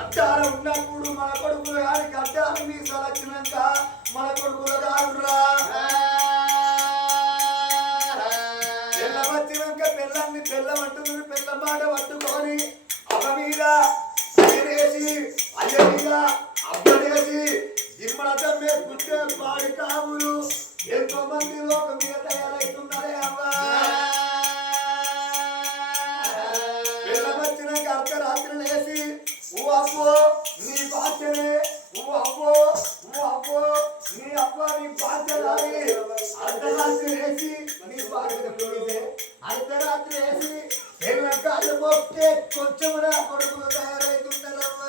అడ్డాలు ఉన్నప్పుడు మన కొడుకులు గారికి అడ్డాలు మీసాలు వచ్చినాక మన కొడుకులు కాదురా. పిల్లమంటుంది పిల్ల మాట నువ్వు అబ్బో నీ బాధ్యనే. నువ్వు అబ్బ నీ బాధ్యత అర్ధరాత్రి వేసి నీ బాధ్యత పొడితే వేసి వెళ్ళక అల్లుపోతే కొంచెం కూడా కొడుకులు తయారవుతుంటారమ్మా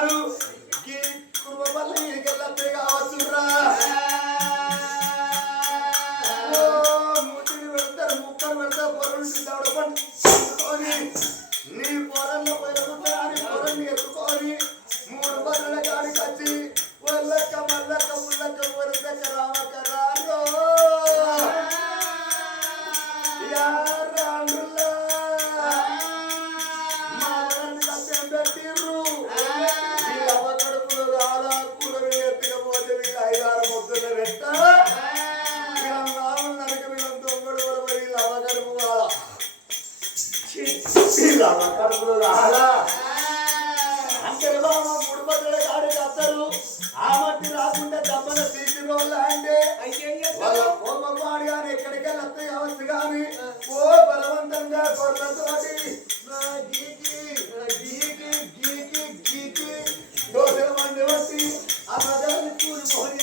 నీ పొలంలో పొలం నీ పొలం ఎత్తుకో. ఆ మట్టి రాకుండా దెబ్బల తీసిన వాళ్ళు అంటే వాళ్ళ కానీ ఎక్కడికెళ్ళి వస్తాయి అవచ్చు కానీ ఓ బలవంతంగా కొరలతోటి గీకి గీకి గీకి గీకి. దోశల వచ్చి ఆ ప్రజలను కూలిపోయి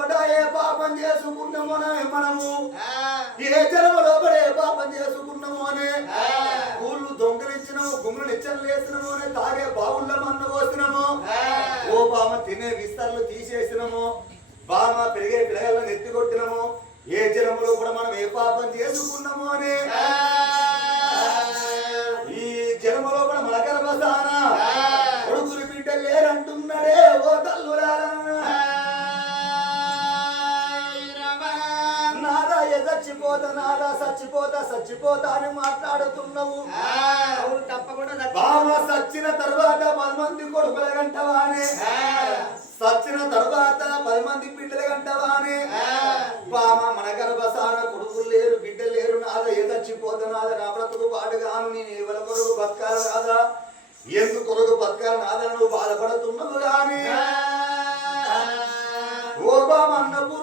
పడ ఏ పాపం చేసుకున్నామో మనము. ఏ జన్మలో పడ ఏ పాపం చేసుకున్నామో అనే. ఊళ్ళు దొంగలించినాము గుమ్ములు నిచ్చలు వేసినాము అని తాగే బావుల్లో మన్న పోసినాము. ఓ బామ తినే విస్తరలు తీసేసినాము. బామ పెరిగే పిల్లలను ఎత్తి కొట్టినాము. ఏ జన్మలో కూడా మనం ఏ పాపం చేసుకున్నాము అని. చచ్చిపోతా నాదా చచ్చిపోతా చచ్చిపోతా అని మాట్లాడుతున్నావు. తప్పకుండా బావ సచ్చిన తర్వాత పది మంది కొడుకుల గంటవా అని సచ్చిన తర్వాత పది మంది బిడ్డల గంటవా అని బామ మన గర్భసాన కొడుకులు లేరు బిడ్డలు లేరు నాద ఏ చచ్చిపోతా నాద నా బ్రతుకు పాడుగాను నేను ఎవరి కొరకు బతకాల కాదా ఎందుకు కొరకు బతకాల నాద? నువ్వు బాధపడుతున్నావు గాని ఓ బామన్న పూర్ణదేవి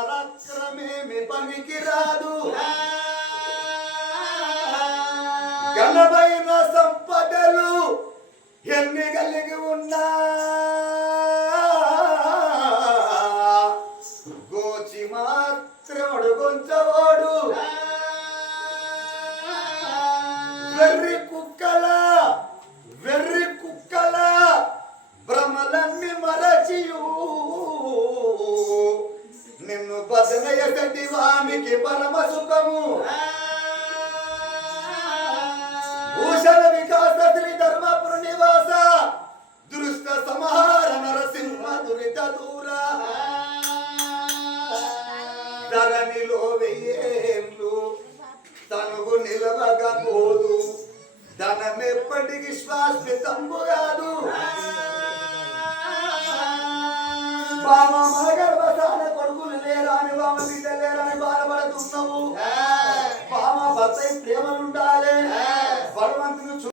పరాక్రమేమి పనికి రాదు ఘనమైన సంపదలు ఎన్ని కలిగి ఉన్నా? ధనమెప్పటికి శాశ్వతంబు కాదు బామ మన గర్భసాన కొడుకులు లేరా అని బామ బిడ్డ లేరా అని బాధపడుతున్నావు బామ భర్త ప్రేమలుండాలి. చూ-